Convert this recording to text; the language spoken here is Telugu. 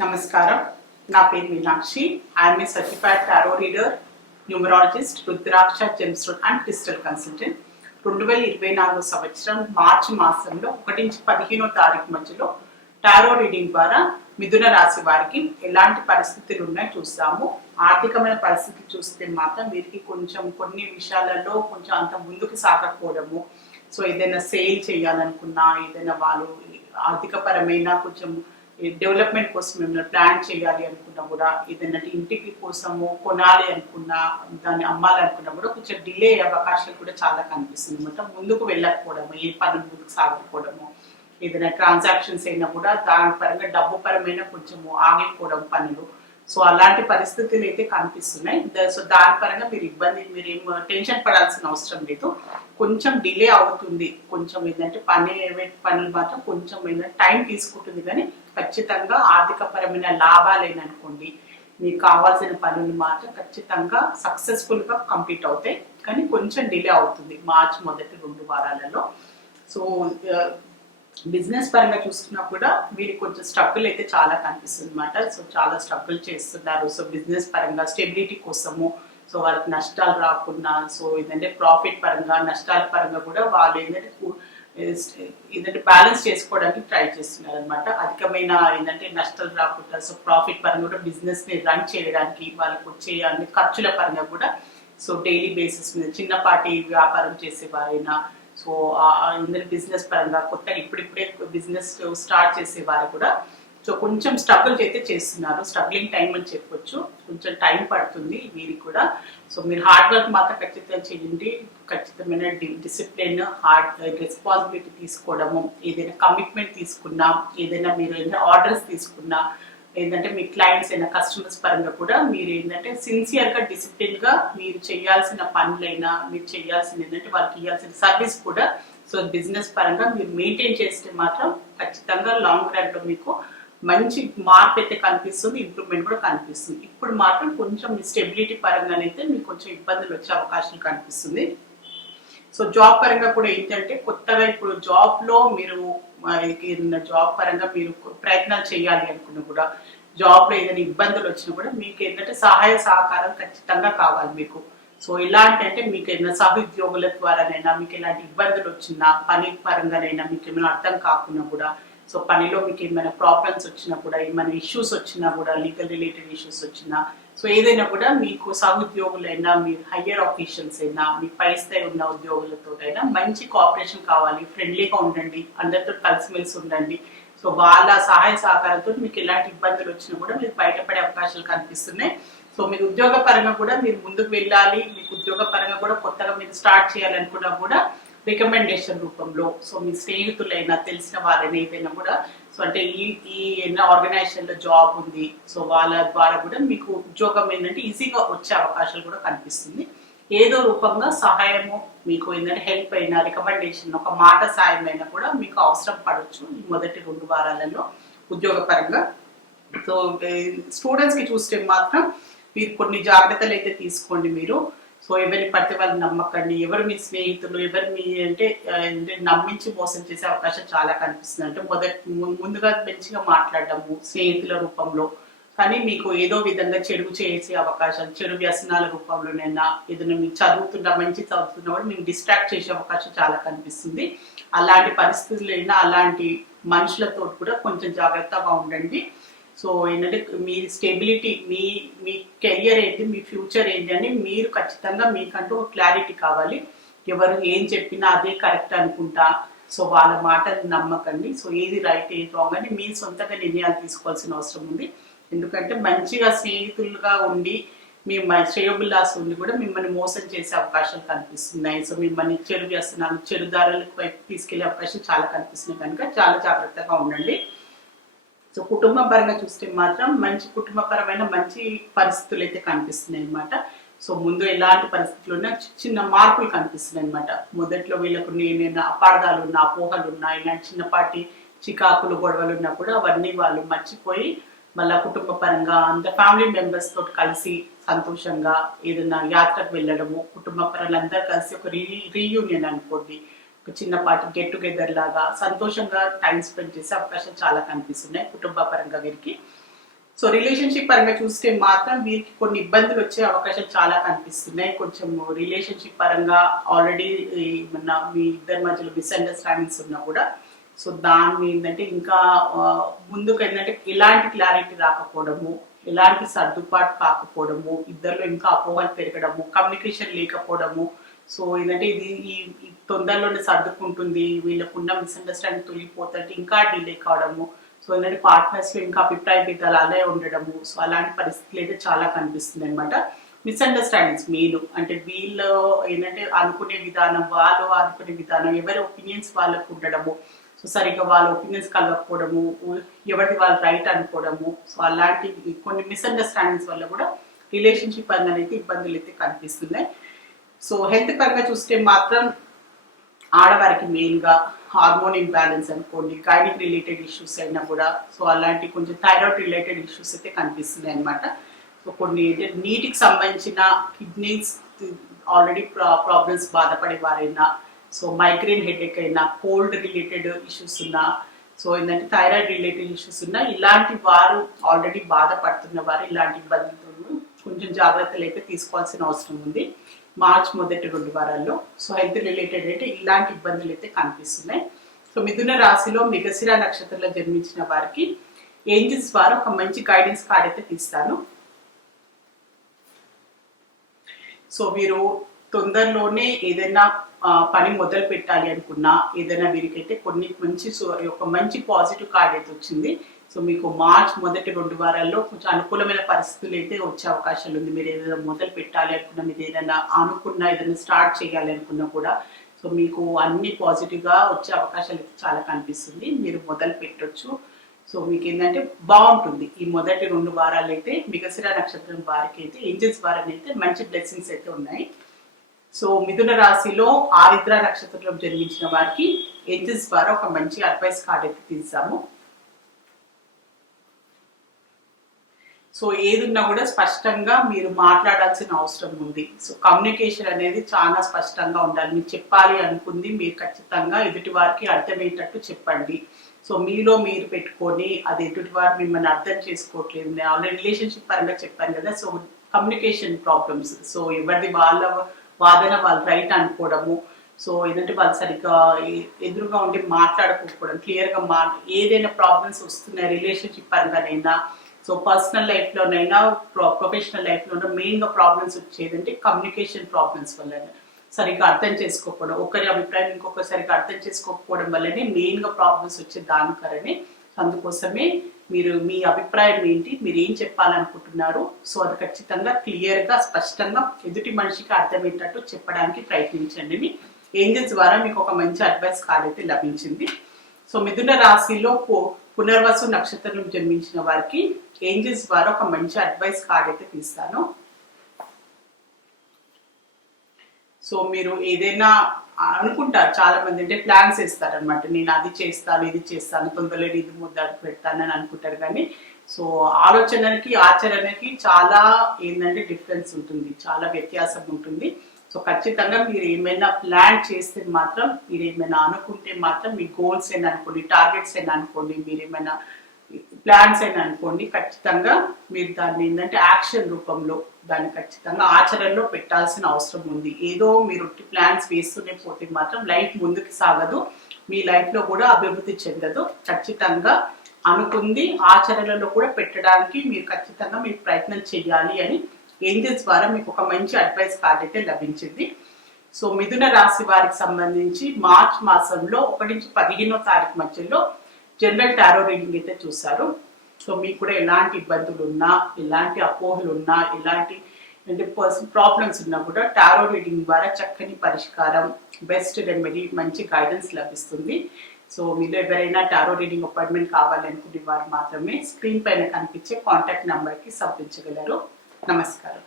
నమస్కారం. నా పేరు Meenakshi. I'm a certified tarot reader numerologist rudraksha gemstone and crystal consultant రెండు వేల ఇరవై నాలుగు సంవత్సరం మార్చి మాసంలో ఒకటి నుంచి పదిహేనో తారీఖు మధ్యలో టారో రీడింగ్ ద్వారా మిథున రాశి వారికి ఎలాంటి పరిస్థితులు ఉన్నాయో చూస్తాము. ఆర్థికమైన పరిస్థితి చూస్తే మాత్రం వీరికి కొంచెం కొన్ని విషయాలలో కొంచెం అంత ముందుకు సాగకపోవడము. సో ఏదైనా సేల్ చేయాలనుకున్నా ఏదైనా వాళ్ళు ఆర్థికపరమైన కొంచెం డెవలప్మెంట్ కోసం ఏమైనా ప్లాన్ చేయాలి అనుకున్నా కూడా ఏదైనా ఇంటికి కోసము కొనాలి అనుకున్నా దాన్ని అమ్మాలి అనుకున్నా కూడా కొంచెం డిలే అయ్యే అవకాశాలు కూడా చాలా కనిపిస్తుంది అనమాట ముందుకు వెళ్ళకపోవడము ఏ పని ముందుకు సాగకపోవడము ఏదైనా ట్రాన్సాక్షన్స్ అయినా కూడా దాని పరంగా డబ్బు పరమైన కొంచెము ఆగిపోవడం పనులు. సో అలాంటి పరిస్థితులు అయితే కనిపిస్తున్నాయి. ద- సో దాని పరంగా మీరు ఇబ్బంది మీరు ఏం టెన్షన్ పడాల్సిన అవసరం లేదు. కొంచెం డిలే అవుతుంది. కొంచెం ఏంటంటే పని పనులు మాత్రం కొంచెం ఏంటంటే టైం తీసుకుంటుంది. కానీ ఖచ్చితంగా ఆర్థికపరమైన లాభాలేననుకోండి లాభాలేని అనుకోండి మీకు కావాల్సిన పనులు మాత్రం ఖచ్చితంగా సక్సెస్ఫుల్గా కంప్లీట్ అవుతాయి. కానీ కొంచెం డిలే అవుతుంది మార్చి మొదటి రెండు వారాలలో. సో బిజినెస్ పరంగా చూసుకున్నా కూడా మీరు కొంచెం స్ట్రగుల్ అయితే చాలా కనిపిస్తుంది అనమాట సో చాలా స్ట్రగుల్ చేస్తున్నారు. సో బిజినెస్ పరంగా స్టెబిలిటీ కోసము సో వాళ్ళకి నష్టాలు రాకుండా సో ఏంటంటే ప్రాఫిట్ పరంగా నష్టాల పరంగా కూడా వాళ్ళు ఏంటంటే ఏంటంటే బ్యాలెన్స్ చేసుకోవడానికి ట్రై చేస్తున్నారు అనమాట అధికమైన ఏంటంటే నష్టాలు రాకుండా సో ప్రాఫిట్ పరంగా కూడా బిజినెస్ని రన్ చేయడానికి వాళ్ళకు వచ్చే అన్ని ఖర్చుల పరంగా కూడా సో డైలీ బేసిస్ మీద చిన్నపాటి వ్యాపారం చేసేవారైనా సో ఏంటంటే బిజినెస్ పరంగా కొత్తగా ఇప్పుడిప్పుడే బిజినెస్ స్టార్ట్ చేసే వారు కూడా సో కొంచెం స్ట్రగుల్ అయితే చేస్తున్నారు. స్ట్రగ్లింగ్ టైం అని చెప్పొచ్చు. కొంచెం టైం పడుతుంది వీరికి కూడా. సో మీరు హార్డ్ వర్క్ మాత్రం ఖచ్చితంగా చేయండి. ఖచ్చితమైన డిసిప్లిన్ హార్డ్ రెస్పాన్సిబిలిటీ తీసుకోవడము ఏదైనా కమిట్మెంట్ తీసుకున్నా ఏదైనా మీరు ఏదైనా ఆర్డర్స్ తీసుకున్నా ఏంటంటే మీ క్లయింట్స్ అయినా కస్టమర్స్ పరంగా కూడా మీరు ఏంటంటే సిన్సియర్గా డిసిప్లిన్గా మీరు చేయాల్సిన పనులైనా మీరు చేయాల్సిన ఏంటంటే వాళ్ళకి ఇవ్వాల్సిన సర్వీస్ కూడా సో బిజినెస్ పరంగా మీరు మెయింటైన్ చేస్తే మాత్రం ఖచ్చితంగా లాంగ్ రన్లో మీకు మంచి మార్పు అయితే కనిపిస్తుంది ఇంప్రూవ్మెంట్ కూడా కనిపిస్తుంది. ఇప్పుడు మాత్రం కొంచెం స్టెబిలిటీ పరంగానైతే మీకు కొంచెం ఇబ్బందులు వచ్చే అవకాశం కనిపిస్తుంది. సో జాబ్ పరంగా కూడా ఏంటంటే కొత్తగా ఇప్పుడు జాబ్లో మీరు ఏదైనా జాబ్ పరంగా మీరు ప్రయత్నాలు చేయాలి అనుకున్నా కూడా జాబ్లో ఏదైనా ఇబ్బందులు వచ్చినా కూడా మీకు ఏంటంటే సహాయ సహకారం ఖచ్చితంగా కావాలి మీకు. సో ఇలాంటి అంటే మీకు ఏదైనా సహోద్యోగుల ద్వారానైనా మీకు ఎలాంటి ఇబ్బందులు వచ్చినా పని పరంగానైనా మీకు ఏమైనా అర్థం కాకుండా కూడా సో పనిలో మీకు ఏమైనా ప్రాబ్లమ్స్ వచ్చినా కూడా ఏమైనా ఇష్యూస్ వచ్చినా కూడా లీగల్ రిలేటెడ్ ఇష్యూస్ వచ్చినా సో ఏదైనా కూడా మీకు సహోద్యోగులైనా మీరు హయ్యర్ ఆఫీషియల్స్ అయినా మీ పై స్థాయి ఉన్న ఉద్యోగులతో అయినా మంచి కోఆపరేషన్ కావాలి ఫ్రెండ్లీగా ఉండండి అందరితో కలిసిమెలిసి ఉండండి. సో వాళ్ళ సహాయ సహకారంతో మీకు ఎలాంటి ఇబ్బందులు వచ్చినా కూడా మీకు బయటపడే అవకాశాలు కనిపిస్తున్నాయి. సో మీరు ఉద్యోగపరంగా కూడా మీరు ముందుకు వెళ్ళాలి మీకు ఉద్యోగ పరంగా కూడా కొత్తగా మీరు స్టార్ట్ చేయాలనుకున్నా కూడా రికమెండేషన్ రూపంలో. సో మీ స్నేహితులైనా తెలిసిన వారైనా ఏదైనా కూడా సో అంటే ఈ ఈ ఆర్గనైజేషన్లో జాబ్ ఉంది. సో వాళ్ళ ద్వారా కూడా మీకు ఉద్యోగం ఏంటంటే ఈజీగా వచ్చే అవకాశాలు కూడా కనిపిస్తుంది. ఏదో రూపంగా సహాయము మీకు ఏంటంటే హెల్ప్ అయినా రికమెండేషన్ ఒక మాట సాయం అయినా కూడా మీకు అవసరం పడవచ్చు ఈ మొదటి రెండు వారాలలో ఉద్యోగపరంగా. సో స్టూడెంట్స్కి చూస్తే మాత్రం మీరు కొన్ని జాగ్రత్తలు అయితే తీసుకోండి మీరు. సో ఎవరిని పడితే వాళ్ళని నమ్మకండి ఎవరు మీ స్నేహితులు ఎవరు మీ అంటే నమ్మించి మోసం చేసే అవకాశం చాలా కనిపిస్తుంది. అంటే మొదటి ముందుగా మంచిగా మాట్లాడటము స్నేహితుల రూపంలో కానీ మీకు ఏదో విధంగా చెడు చేసే అవకాశాలు చెడు వ్యసనాల రూపంలోనైనా ఏదైనా మీకు చదువుతున్నా మంచి చదువుతున్నా కూడా మీకు డిస్ట్రాక్ట్ చేసే అవకాశం చాలా కనిపిస్తుంది. అలాంటి పరిస్థితులైనా అలాంటి మనుషులతో కూడా కొంచెం జాగ్రత్తగా ఉండండి. సో ఏంటంటే మీ స్టెబిలిటీ మీ మీ కెరియర్ ఏంటి మీ ఫ్యూచర్ ఏంటి అని మీరు ఖచ్చితంగా మీకంటూ క్లారిటీ కావాలి. ఎవరు ఏం చెప్పినా అదే కరెక్ట్ అనుకుంటా. సో వాళ్ళ మాటలు నమ్మకండి. సో ఏది రైట్ ఏది రాంగ్ అని మీ సొంతంగా నిర్ణయాలు తీసుకోవాల్సిన అవసరం ఉంది. ఎందుకంటే మంచిగా స్నేహితులుగా ఉండి మీ శ్రేయోబుల్లాస్ ఉండి కూడా మిమ్మల్ని మోసం చేసే అవకాశాలు కనిపిస్తున్నాయి. సో మిమ్మల్ని చెడు చేస్తున్నారు చెడు దారులకు వైపు తీసుకెళ్ళే అవకాశం చాలా కనిపిస్తున్నాయి. కనుక చాలా జాగ్రత్తగా ఉండండి. సో కుటుంబ పరంగా చూస్తే మాత్రం మంచి కుటుంబపరమైన మంచి పరిస్థితులు అయితే కనిపిస్తున్నాయి అన్నమాట. సో ముందు ఎలాంటి పరిస్థితులు ఉన్నా చిన్న మార్పులు కనిపిస్తున్నాయి అన్నమాట. మొదట్లో వీళ్ళకు నేను అపార్థాలు ఉన్నా అపోహలు ఉన్నా ఇలాంటి చిన్నపాటి చికాకులు గొడవలు ఉన్నా కూడా అవన్నీ వాళ్ళు మర్చిపోయి మళ్ళా కుటుంబ పరంగా అంత ఫ్యామిలీ మెంబర్స్ తోటి కలిసి సంతోషంగా ఏదైనా యాత్రకు వెళ్ళడము కుటుంబ పరంగా అందరు కలిసి ఒక రీ రీయూనియన్ అనుకోండి. చిన్నపాటి గెట్ టుగెదర్ లాగా సంతోషంగా టైం స్పెండ్ చేసే అవకాశం చాలా కనిపిస్తున్నాయి కుటుంబ పరంగా వీరికి. సో రిలేషన్షిప్ పరంగా చూస్తే మాత్రం వీరికి కొన్ని ఇబ్బందులు వచ్చే అవకాశాలు చాలా కనిపిస్తున్నాయి. కొంచెం రిలేషన్షిప్ పరంగా ఆల్రెడీ మన మీ ఇద్దరి మధ్యలో మిస్అండర్స్టాండింగ్స్ ఉన్నా కూడా సో దాని ఏంటంటే ఇంకా ముందుకు ఏంటంటే ఎలాంటి క్లారిటీ రాకపోవడము ఎలాంటి సర్దుబాటు కాకపోవడము ఇద్దరిలో ఇంకా అపోహలు పెరగడము కమ్యూనికేషన్ లేకపోవడము సో ఏంటంటే ఇది ఈ తొందరలోనే సర్దుకుంటుంది వీళ్ళకున్న మిస్అండర్స్టాండింగ్ తొలిగిపోతుంటే ఇంకా డిలే కావడము. సో ఏంటంటే పార్ట్నర్స్ ఇంకా అభిప్రాయ భేదాలు అలాగే ఉండడము. సో అలాంటి పరిస్థితులు అయితే చాలా కనిపిస్తుంది అనమాట మిస్అండర్స్టాండింగ్స్ మెయిన్ అంటే వీళ్ళు ఏంటంటే అనుకునే విధానం వాళ్ళు అనుకునే విధానం ఎవరి ఒపీనియన్స్ వాళ్ళకు ఉండడము. సో సరిగ్గా వాళ్ళ ఒపీనియన్స్ కలగకపోవడము ఎవరిది వాళ్ళు రైట్ అనుకోవడము. సో అలాంటి కొన్ని మిస్అండర్స్టాండింగ్స్ వల్ల కూడా రిలేషన్షిప్ అనేది ఇబ్బందులు అయితే కనిపిస్తున్నాయి. సో హెల్త్ పరంగా చూస్తే మాత్రం ఆడవారికి మెయిన్గా హార్మోన్ ఇంబ్యాలెన్స్ అనుకోండి గైనిక్ రిలేటెడ్ ఇష్యూస్ అయినా కూడా సో అలాంటి కొంచెం థైరాయిడ్ రిలేటెడ్ ఇష్యూస్ అయితే కనిపిస్తున్నాయి అనమాట సో కొన్ని నీటికి సంబంధించిన కిడ్నీస్ ఆల్రెడీ ప్రాబ్లమ్స్ బాధపడే వారైనా సో మైగ్రేన్ హెడేక్ అయినా కోల్డ్ రిలేటెడ్ ఇష్యూస్ ఉన్నా సో ఏంటంటే థైరాయిడ్ రిలేటెడ్ ఇష్యూస్ ఉన్నా ఇలాంటి వారు ఆల్రెడీ బాధపడుతున్న వారు ఇలాంటి ఇబ్బందులు కొంచెం జాగ్రత్తలు అయితే తీసుకోవాల్సిన అవసరం ఉంది. మార్చ్ మొదటి రెండు వారాల్లో. సో హెల్త్ రిలేటెడ్ అయితే ఇలాంటి ఇబ్బందులు అయితే కనిపిస్తున్నాయి. సో మిథున రాశిలో మిగసిర నక్షత్రంలో జన్మించిన వారికి ఏంజిల్స్ వారు ఒక మంచి గైడెన్స్ కార్డ్ అయితే తీస్తాను సో వీరు తొందరలోనే ఏదైనా పని మొదలు పెట్టాలి అనుకున్నా ఏదైనా వీరికైతే కొన్ని మంచి ఒక మంచి పాజిటివ్ కార్డ్ అయితే వచ్చింది. సో మీకు మార్చ్ మొదటి రెండు వారాల్లో కొంచెం అనుకూలమైన పరిస్థితులు అయితే వచ్చే అవకాశాలు ఉంది. మీరు ఏదైనా మొదలు పెట్టాలి అనుకున్నా మీరు ఏదైనా అనుకున్నా ఏదైనా స్టార్ట్ చేయాలి అనుకున్నా కూడా సో మీకు అన్ని పాజిటివ్గా వచ్చే అవకాశాలు అయితే చాలా కనిపిస్తుంది. మీరు మొదలు పెట్టొచ్చు. సో మీకు ఏంటంటే బాగుంటుంది. ఈ మొదటి రెండు వారాలు అయితే మిగసిరా నక్షత్రం వారికి అయితే ఏంజల్స్ వారిని అయితే మంచి బ్లెస్సింగ్స్ అయితే ఉన్నాయి. సో మిథున రాశిలో ఆరిద్ర నక్షత్రం జన్మించిన వారికి ఏంజల్స్ ద్వారా ఒక మంచి అడ్వైస్ కార్డ్ అయితే తీసాము. సో ఏదున్నా కూడా స్పష్టంగా మీరు మాట్లాడాల్సిన అవసరం ఉంది. సో కమ్యూనికేషన్ అనేది చాలా స్పష్టంగా ఉండాలి. మీరు చెప్పాలి అనుకుంది మీరు ఖచ్చితంగా ఎదుటి వారికి అర్థమయ్యేటట్టు చెప్పండి. సో మీలో మీరు పెట్టుకొని అది ఎదుటి వారు మిమ్మల్ని అర్థం చేసుకోవట్లేదు నేను ఆల్రెడీ రిలేషన్షిప్ పరంగా చెప్పాను కదా సో కమ్యూనికేషన్ ప్రాబ్లమ్స్ సో ఎవరిది వాళ్ళ వాదన వాళ్ళు రైట్ అనుకోవడము. సో ఏంటంటే వాళ్ళు సరిగ్గా ఎదురుగా ఉండి మాట్లాడుకోకపోవడం క్లియర్గా మా ఏదైనా ప్రాబ్లమ్స్ వస్తున్నాయి రిలేషన్షిప్ పరంగానైనా సో పర్సనల్ లైఫ్లోనైనా ప్రొఫెషనల్ లైఫ్లోనైనా మెయిన్గా ప్రాబ్లమ్స్ వచ్చేదంటే కమ్యూనికేషన్ ప్రాబ్లమ్స్ వల్లనే. సరిగ్గా అర్థం చేసుకోకపోవడం ఒకరి అభిప్రాయం ఇంకొకరి సరిగ్గా అర్థం చేసుకోకపోవడం వల్లనే మెయిన్గా ప్రాబ్లమ్స్ వచ్చే దానికరనే అందుకోసమే మీరు మీ అభిప్రాయం ఏంటి? మీరు ఏం చెప్పాలనుకుంటున్నారు? సో అది ఖచ్చితంగా క్లియర్గా స్పష్టంగా ఎదుటి మనిషికి అర్థమయ్యేటట్టు చెప్పడానికి ప్రయత్నించండి. ఏంజల్స్ ద్వారా మీకు ఒక మంచి అడ్వైస్ కార్డ్ అయితే లభించింది. సో మిథున రాశిలో పు- పునర్వసు నక్షత్రం జన్మించిన వారికి ఏంజల్స్ ద్వారా ఒక మంచి అడ్వైస్ కార్డ్ అయితే తీస్తాను. సో మీరు ఏదైనా అనుకుంటారు చాలా మంది అంటే ప్లాన్స్ వేస్తారనమాట నేను అది చేస్తాను ఇది చేస్తాను తొందరలో ఇది ముద్ద పెడతాను అని అనుకుంటారు కానీ సో ఆలోచనకి ఆచరణకి చాలా ఏంటంటే డిఫరెన్స్ ఉంటుంది. చాలా వ్యత్యాసం ఉంటుంది. సో ఖచ్చితంగా మీరు ఏమైనా ప్లాన్ చేస్తే మాత్రం మీరు ఏమైనా అనుకుంటే మాత్రం మీ గోల్స్ అయినా అనుకోండి టార్గెట్స్ అయినా అనుకోండి మీరు ఏమైనా ప్లాన్స్ అయినా అనుకోండి ఖచ్చితంగా మీరు దాన్ని ఏంటంటే యాక్షన్ రూపంలో దాన్ని ఖచ్చితంగా ఆచరణలో పెట్టాల్సిన అవసరం ఉంది. ఏదో మీరు ప్లాన్స్ వేస్తూనే పోతే మాత్రం లైఫ్ ముందుకు సాగదు. మీ లైఫ్లో కూడా అభివృద్ధి చెందదు. ఖచ్చితంగా అనుకుంది ఆచరణలో కూడా పెట్టడానికి మీరు ఖచ్చితంగా మీరు ప్రయత్నం చేయాలి అని ఏంజల్స్ ద్వారా మీకు ఒక మంచి అడ్వైస్ కార్డ్ అయితే లభించింది. సో మిథున రాశి వారికి సంబంధించి మార్చ్ మాసంలో ఒకటి నుంచి పదిహేనో తారీఖు మధ్యలో జనరల్ టారో రీడింగ్ అయితే చూసారు సో మీకు కూడా ఎలాంటి ఇబ్బందులు ఉన్నా ఎలాంటి అపోహలు ఉన్నా ఎలాంటి అంటే పర్సన్ ప్రాబ్లమ్స్ ఉన్నా కూడా టారో రీడింగ్ ద్వారా చక్కని పరిష్కారం బెస్ట్ రెమెడీ మంచి గైడెన్స్ లభిస్తుంది. సో మీరు ఎవరైనా టారో రీడింగ్ అపాయింట్మెంట్ కావాలనుకునే వారు మాత్రమే స్క్రీన్ పైన కనిపించే కాంటాక్ట్ నెంబర్కి సంపించగలరు నమస్కారం.